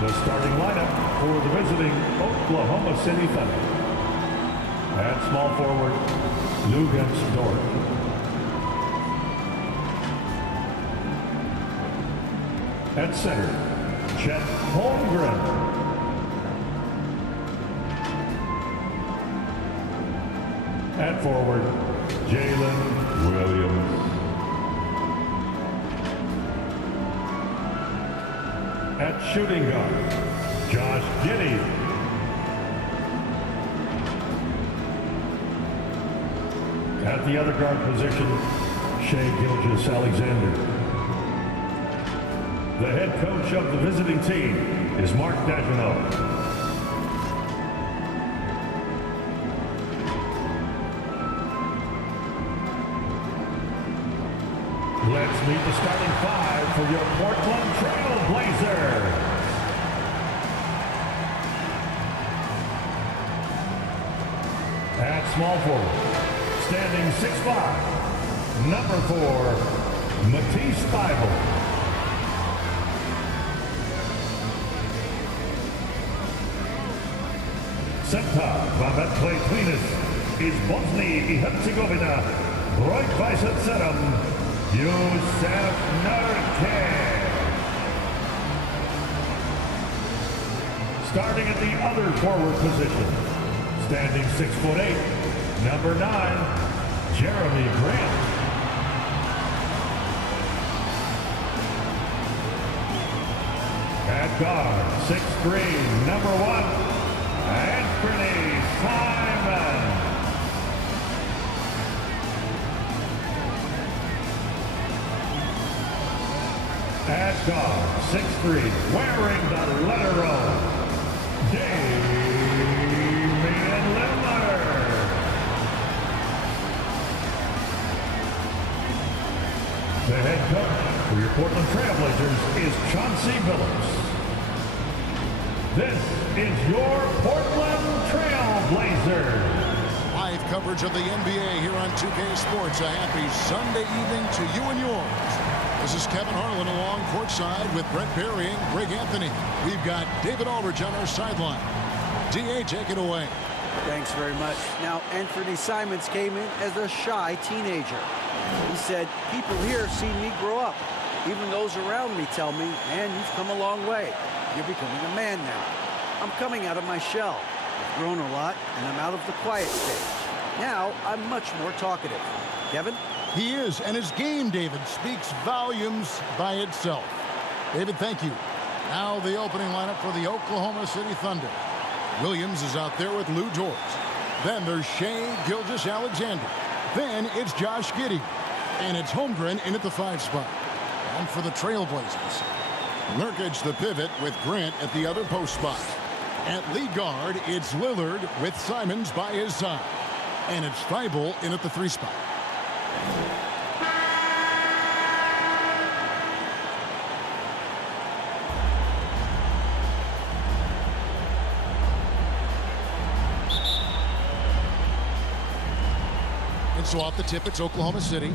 The starting lineup for the visiting Oklahoma City Thunder. At small forward, Lugens Dort. At center, Chet Holmgren. At forward, Jalen Williams. At shooting guard, Josh Giddey. At the other guard position, Shai Gilgeous-Alexander. The head coach of the visiting team is Mark Dagenot. Let's meet the starting five for your Portland Trail Blazers. At small forward, standing 6'5", number 4, Matisse Thybulle. Center, Bavet Klinis is Bosnia and Herzegovina, Rot-Weißer Zerem, Yusef Nurkic. Starting at the other forward position, standing 6'8", number 9, Jeremy Grant. At guard, 6'3", number 1, Anthony Simon. At guard, 6'3", wearing the letter O, Damian Lillard. The head coach for your Portland Trail Blazers is Chauncey Billups. This is your Portland Trail Blazers. Live coverage of the NBA here on 2K Sports. A happy Sunday evening to you and yours. This is Kevin Harlan along courtside with Brent Berry and Greg Anthony. We've got David Aldridge on our sideline. D.A., take it away. Thanks very much. Now, Anthony Simons came in as a shy teenager. He said, people here see me grow up. Even those around me tell me, man, you've come a long way. You're becoming a man now. I'm coming out of my shell. I've grown a lot, and I'm out of the quiet stage. Now, I'm much more talkative. Kevin? He is, and his game, David, speaks volumes by itself. David, thank you. Now the opening lineup for the Oklahoma City Thunder. Williams is out there with Lou Dort. Then there's Shai Gilgeous-Alexander. Then it's Josh Giddey. And it's Holmgren in at the 5 spot. And for the Trailblazers, Nurkic the pivot with Grant at the other post spot. At lead guard, it's Lillard with Simons by his side. And it's Thybulle in at the 3 spot. And so off the tip, it's Oklahoma City.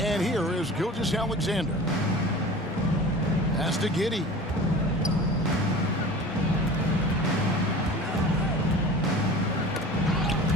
And here is Gilgeous-Alexander. Pass to Giddey.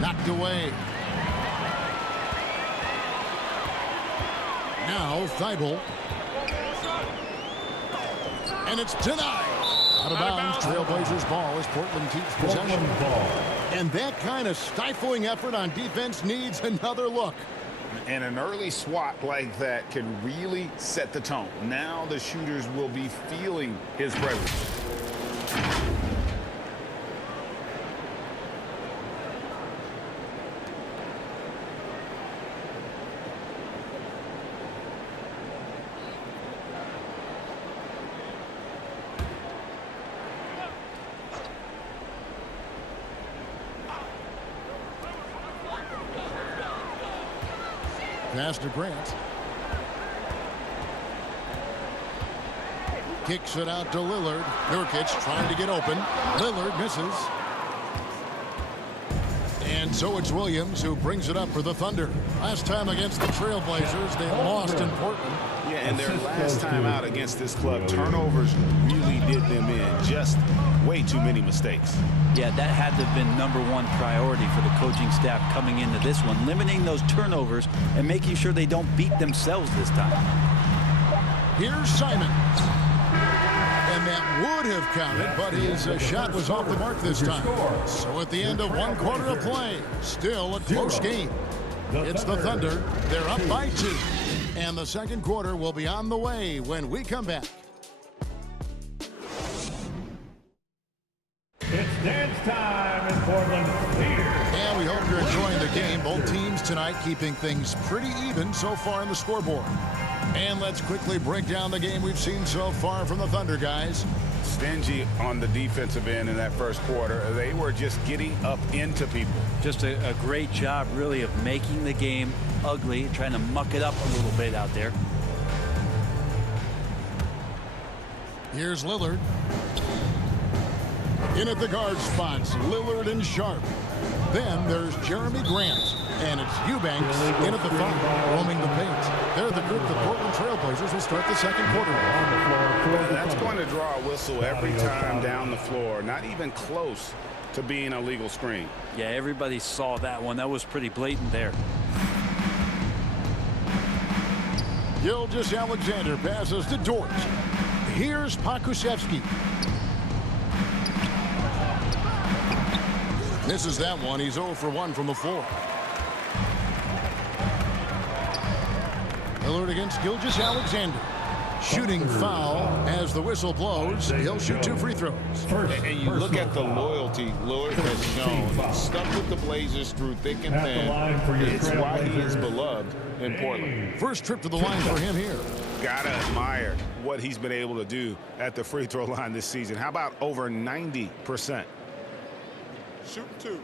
Knocked away. Now Thybulle. And it's denied. Out of bounds. Trailblazers ball as Portland keeps possession. And that kind of stifling effort on defense needs another look. And an early swat like that can really set the tone. Now the shooters will be feeling his presence. Pass to Grant. Kicks it out to Lillard. Nurkic trying to get open. Lillard misses. And so it's Williams who brings it up for the Thunder. Last time against the Trailblazers, they lost in Portland. Yeah, and their last time out against this club, turnovers really did them in. Just way too many mistakes. Yeah, that had to have been #1 priority for the coaching staff coming into this one, limiting those turnovers and making sure they don't beat themselves this time. Here's Simon. And that would have counted, but his shot was off the mark this time. So at the end of 1 quarter of play, still a close game. It's the Thunder. They're up by 2. And the second quarter will be on the way when we come back. It's dance time in Portland here. And we hope you're enjoying the game. Both teams tonight keeping things pretty even so far on the scoreboard. And let's quickly break down the game we've seen so far from the Thunder, guys. Stingy on the defensive end in that first quarter. They were just getting up into people. Just a great job, really, of making the game ugly, trying to muck it up a little bit out there. Here's Lillard. In at the guard spots, Lillard and Sharp. Then there's Jeremy Grant. And it's Eubanks in at the 5, roaming the paint. They're the group the Portland Trailblazers will start the second quarter. That's going to draw a whistle every time down the floor. Not even close to being a legal screen. Yeah, everybody saw that one. That was pretty blatant there. Gilgeous-Alexander passes to Dort. Here's Pokusevski. Misses that one. He's 0 for 1 from the floor. Lillard against Gilgeous-Alexander. Shooting foul as the whistle blows. He'll shoot 2 free throws. And you look at the loyalty Lillard has shown. Stuck with the Blazers through thick and thin. It's why he is beloved in Portland. First trip to the line for him here. Gotta admire what he's been able to do at the free throw line this season. How about over 90%? Shooting 2.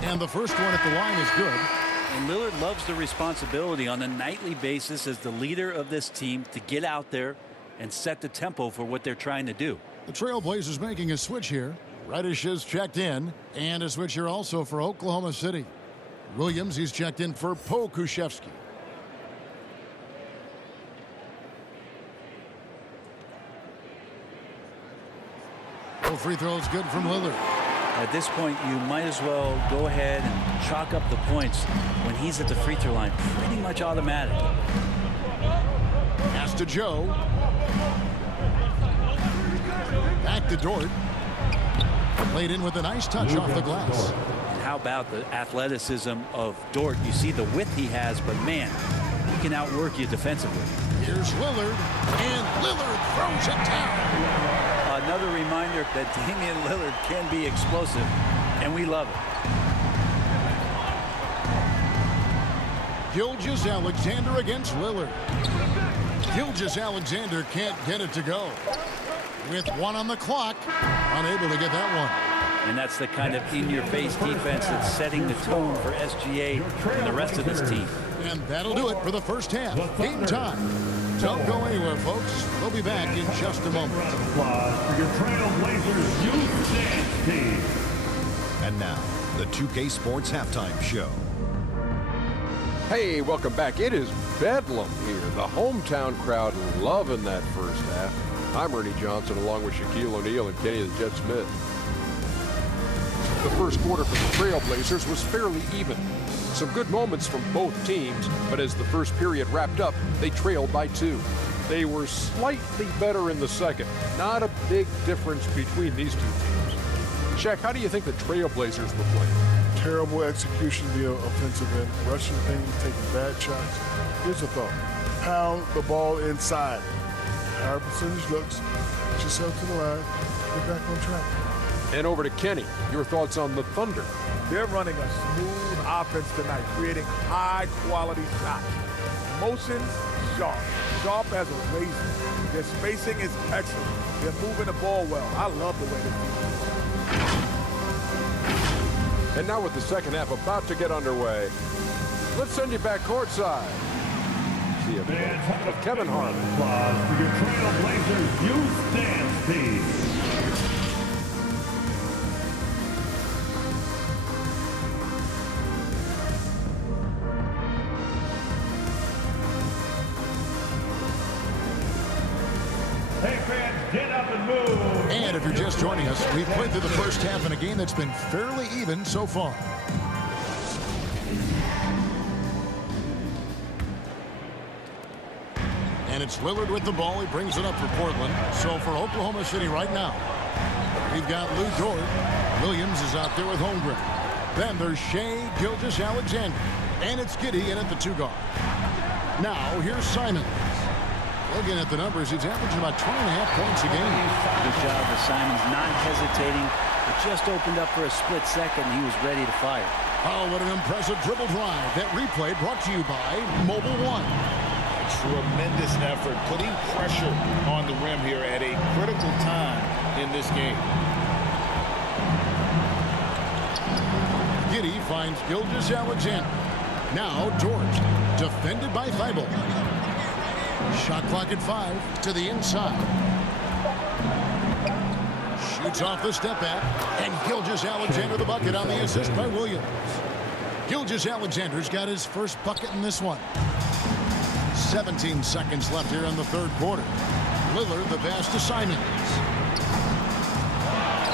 And the first one at the line is good. And Lillard loves the responsibility on a nightly basis as the leader of this team to get out there and set the tempo for what they're trying to do. The Trailblazers making a switch here. Reddish is checked in. And a switch here also for Oklahoma City. Williams, he's checked in for Pokusevski. No free throws good from Lillard. At this point, you might as well go ahead and chalk up the points when he's at the free throw line. Pretty much automatic. Pass to Joe. Back to Dort. Played in with a nice touch off the glass. And how about the athleticism of Dort? You see the width he has, but man, he can outwork you defensively. Here's Lillard, and Lillard throws it down. Another reminder that Damian Lillard can be explosive, and we love it. Gilgeous-Alexander against Lillard. Gilgeous-Alexander can't get it to go. With 1 on the clock, unable to get that one. And that's the kind of in-your-face defense that's setting the tone for SGA and the rest of this team. And that'll do it for the first half. Game time. Don't go anywhere, folks. We'll be back in just a moment. Applause for your Trailblazers youth dance team. And now, the 2K Sports Halftime Show. Hey, welcome back. It is Bedlam here. The hometown crowd loving that first half. I'm Ernie Johnson along with Shaquille O'Neal and Kenny the Jet Smith. The first quarter for the Trailblazers was fairly even. Some good moments from both teams, but as the first period wrapped up, they trailed by 2. They were slightly better in the second. Not a big difference between these two teams. Shaq, how do you think the Trailblazers were playing? Terrible execution via offensive end, rushing things, taking bad shots. Here's a thought. Pound the ball inside. Higher percentage looks, get yourself to the line, get back on track. And over to Kenny. Your thoughts on the Thunder? They're running a smooth offense tonight, creating high-quality shots. Motion sharp. Sharp as a razor. Their spacing is excellent. They're moving the ball well. I love the way they do. And now with the second half about to get underway, let's send you back courtside. philosophy of Kevin Hart. Applause for your Trailblazers youth dance team. Hey fans, get up and move. And if you're just joining us, we've played through the first half in a game that's been fairly even so far. And it's Lillard with the ball. He brings it up for Portland. So for Oklahoma City right now, we've got Lou Dort. Williams is out there with Holmgren. Then there's Shea Gilgeous-Alexander. And it's Giddey in at the 2-guard. Now here's Simons. Looking at the numbers, he's averaging about 20.5 points a game. Good job with Simons, not hesitating. It just opened up for a split second. He was ready to fire. Oh, what an impressive dribble drive. That replay brought to you by Mobile One. Tremendous effort, putting pressure on the rim here at a critical time in this game. Giddey finds Gilgeous-Alexander. Now Dort, defended by Thibault. Shot clock at 5 to the inside. Shoots off the step back. And Gilgeous-Alexander the bucket on the assist by Williams. Gilgeous-Alexander's got his first bucket in this one. 17 seconds left here in the third quarter. Lillard the pass to Simons.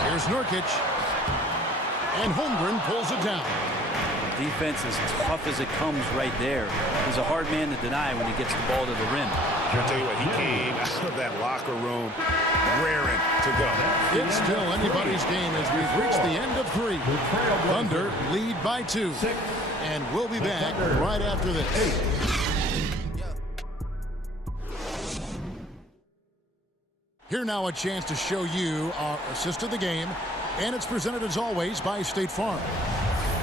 Here's Nurkic. And Holmgren pulls it down. Defense is tough as it comes right there. He's a hard man to deny when he gets the ball to the rim. I'll tell you what, he came out of that locker room raring to go. It's still anybody's game as we've reached the end of 3. Thunder lead by 2. And we'll be back right after this. Here now a chance to show you our assist of the game. And it's presented as always by State Farm.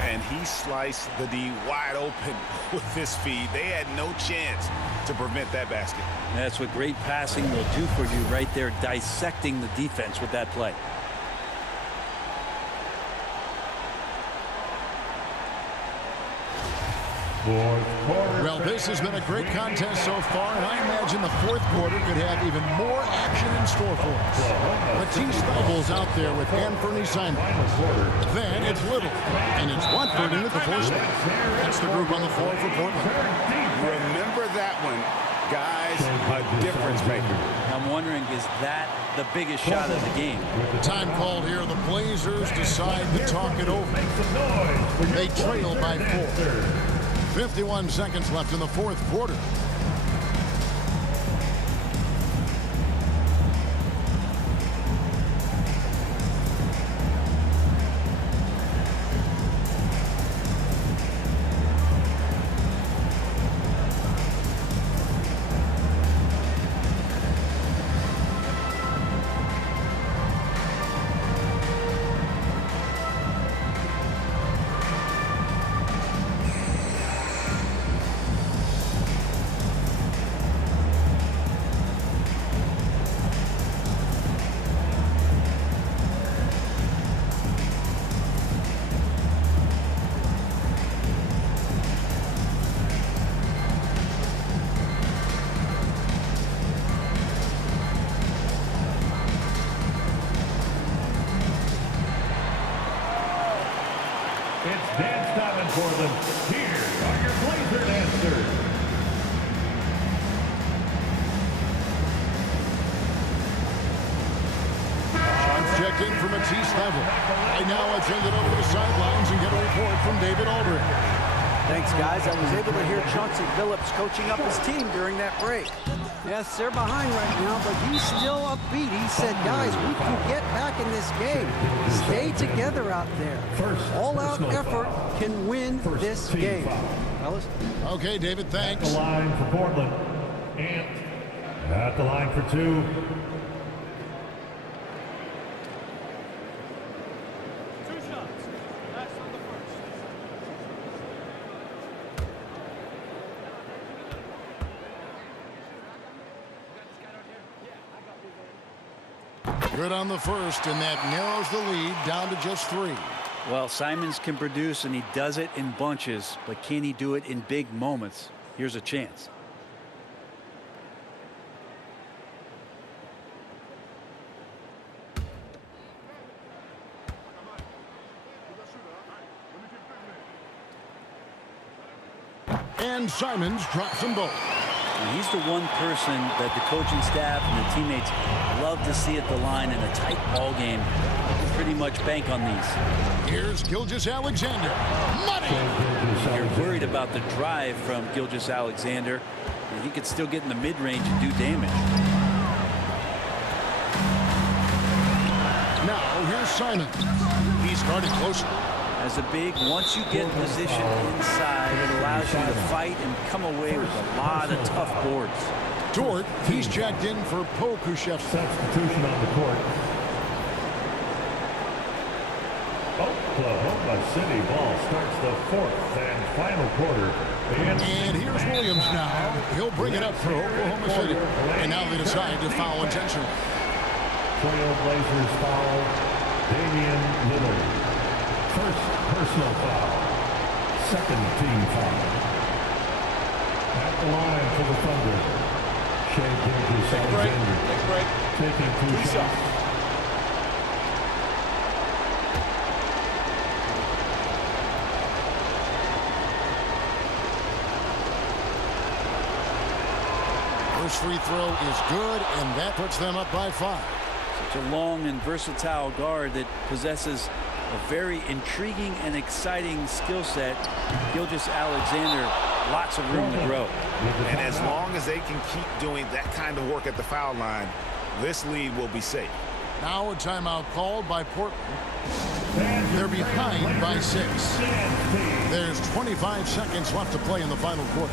And he sliced the D wide open with this feed. They had no chance to prevent that basket. That's what great passing will do for you right there, dissecting the defense with that play. Well, this has been a great contest so far, and I imagine the fourth quarter could have even more action in store for us. Matisse Thybulle's out there with Anthony Simons. Then it's Little, and it's Watford in at the 4 spot. That's the group on the floor for Portland. Remember that one, guys, a difference maker. I'm wondering, is that the biggest shot of the game? Time called here. The Blazers decide to talk it over. They trail by 4. 51 seconds left in the fourth quarter. It's dance time in Portland. Here are your Blazer dancers. Shots checked in from Matisse Thybule. Right now, I turn it over to the sidelines and get a report from David Aldridge. Thanks, guys. I was able to hear Chauncey Billups coaching up his team during that break. Yes, they're behind right now, but he's still upbeat. He said, guys, we can get back in this game. Stay together out there. All-out effort can win this game. Fellas? Okay, David, thanks. At the line for Portland. And at the line for 2. Good on the first, and that narrows the lead down to just 3. Well, Simons can produce, and he does it in bunches, but can he do it in big moments? Here's a chance. And Simons drops them both. And he's the one person that the coaching staff and the teammates love to see at the line in a tight ball game. You can pretty much bank on these. Here's Gilgeous-Alexander. Money! You're worried about the drive from Gilgeous-Alexander. He could still get in the mid-range and do damage. Now here's Simons. He's guarded closely. As a big, once you get position inside, it allows you to fight and come away with a lot of tough boards. Dort, he's checked in for Pokushev's substitution on the court. Oklahoma City ball starts the fourth and final quarter. And here's Williams now. He'll bring it up for Oklahoma City. And now they decide to foul intentionally. Trailblazers foul Damian Lillard. First personal foul. Second team foul. At the line for the Thunder. Shea Gilgeous-Alexander taking two shots. First free throw is good, and that puts them up by 5. Such a long and versatile guard that possesses a very intriguing and exciting skill set. Gilgeous-Alexander, lots of room to grow. And as long as they can keep doing that kind of work at the foul line, this lead will be safe. Now a timeout called by Portland. They're behind by 6. There's 25 seconds left to play in the final quarter.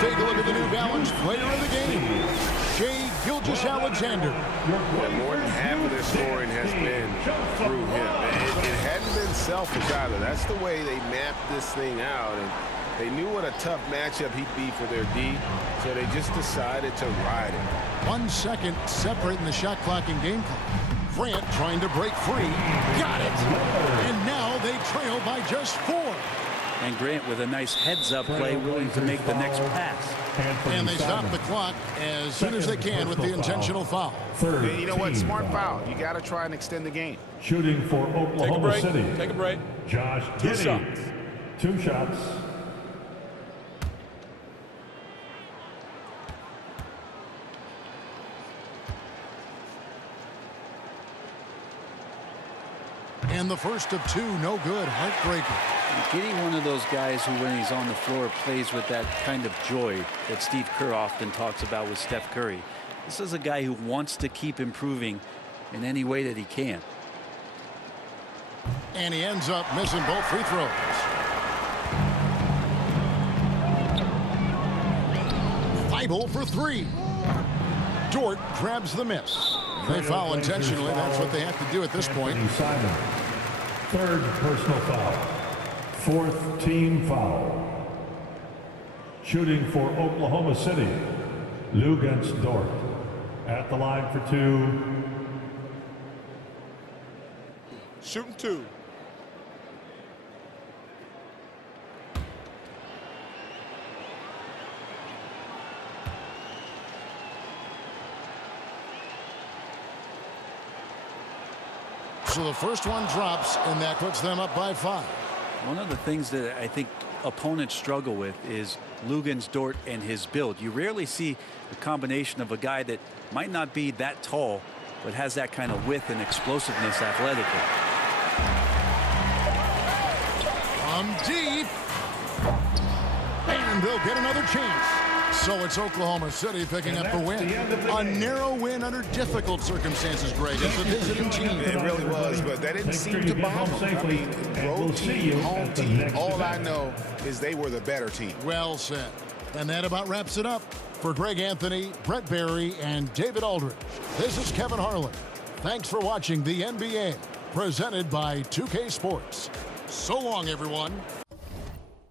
Take a look at the New Balance player of the game, Shea Gilgeous-Alexander. More than half of their scoring has been through him. It hadn't been selfish either. That's the way they mapped this thing out. And they knew what a tough matchup he'd be for their D, so they just decided to ride it. 1 second separating the shot clock and game clock. Grant trying to break free. Got it. And now they trail by just 4. And Grant with a nice heads-up play, willing to make the next pass. And they stop the clock as soon as they can with the intentional foul. And you know what? Smart foul. You got to try and extend the game. Shooting for Oklahoma City. Take a break. Josh Giddey. 2 shots. And the first of 2, no good. Heartbreaker. Giddey, one of those guys who, when he's on the floor, plays with that kind of joy that Steve Kerr often talks about with Steph Curry. This is a guy who wants to keep improving in any way that he can. And he ends up missing both free throws. Feibel for 3. Dort grabs the miss. They foul intentionally. That's what they have to do at this point. Simon. 3rd personal foul. 4th team foul. Shooting for Oklahoma City, Luguentz Dort. At the line for 2. Shooting 2. So the first one drops, and that puts them up by 5. One of the things that I think opponents struggle with is Luguentz-Dort and his build. You rarely see the combination of a guy that might not be that tall, but has that kind of width and explosiveness athletically. From deep. And they'll get another chance. So it's Oklahoma City picking up the win. A narrow win under difficult circumstances, Greg. It's a visiting team. It really was, but that didn't seem to bother them. I mean, road team, home team, all I know is they were the better team. Well said. And that about wraps it up. For Greg Anthony, Brett Barry, and David Aldridge, this is Kevin Harlan. Thanks for watching the NBA, presented by 2K Sports. So long, everyone.